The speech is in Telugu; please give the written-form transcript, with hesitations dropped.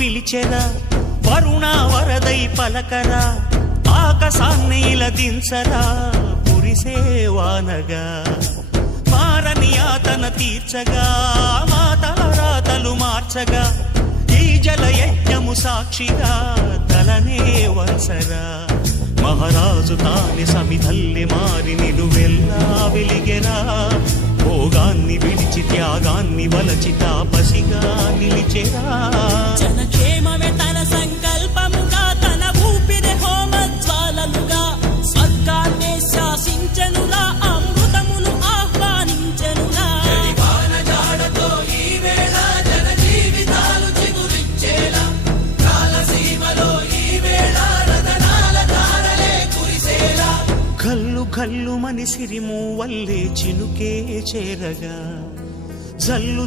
పిలిచెరా వరుణ వరదై పలకరా ఆకాశాన్ని ఇలదించరా కురిసేవానగా మారని యాతన తీర్చగా మాతల రాతలు మార్చగా ఈ జలయజ్ఞము సాక్షిగా తలనే వంచరా మహారాజు తాని సమిధల్లి మారి నిలువెల్లా వెలిగెరా భోగాన్ని విడిచి త్యాగాన్ని వలచి తాపసిగా నిలిచెరా జనక్షేమమే తన సంకల్పముగా తన ఊపిరి హోమజ్వాలలుగా స్వర్గాన్నే శాసించెనురా అమృతమును ఆహ్వానించెనురా ఈ వేళ జన జీవితాలు చిగురించేలా కాలసీమలో ఈ వేళ రతనాల ధారలే కురిసేలా కల్లు కల్లు మని సిరిము వల్లే చినుకే చేరగా జల్లు